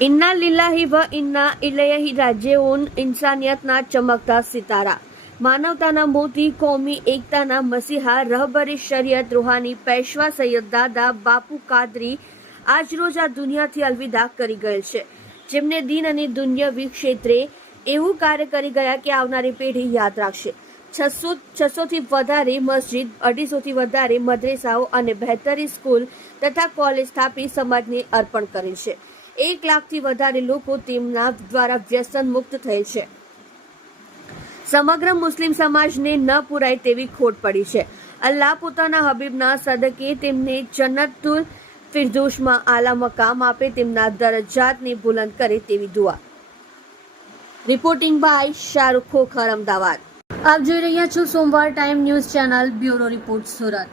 इन्ना लिल्लाही व इन्ना इलैहि राजिऊन इंसानियतना चमकता सितारा मानवताना मोती कौमी एकताना मसीहा रहबरे शरीयत रूहानी पेशवा सैयद दादा बापू कादरी આજરોજ આ દુનિયાથી અલવિદા કરી ગયેલ છે, જેમને દીન અને દુન્યવી ક્ષેત્રે એવું કાર્ય કરી ગયા કે આવનારી પેઢી યાદ રાખશે. 600થી વધારે મસ્જિદ, 250થી વધારે મદ્રેસાઓ અને બહેતરી સ્કૂલ તથા કોલેજ સ્થાપી સમાજને અર્પણ કરેલ છે. 1 લાખથી વધારે લોકો તેમના દ્વારા વ્યસન મુક્ત થયેલ છે. સમગ્ર મુસ્લિમ સમાજને ન પુરાય તેવી ખોટ પડી છે. અલ્લાહ પોતાના હબીબના સદકે તેમને જન્નતુલ ફિરદૌસમાં આલા મકામ આપે, તેમના દરજ્જાતને બુલંદ કરે તેવી દુઆ. Reporting by Shahrukh Khokhar, Ahmedabad. આપ જોઈ રહ્યા છો સોમવાર time news channel, bureau report, Surat.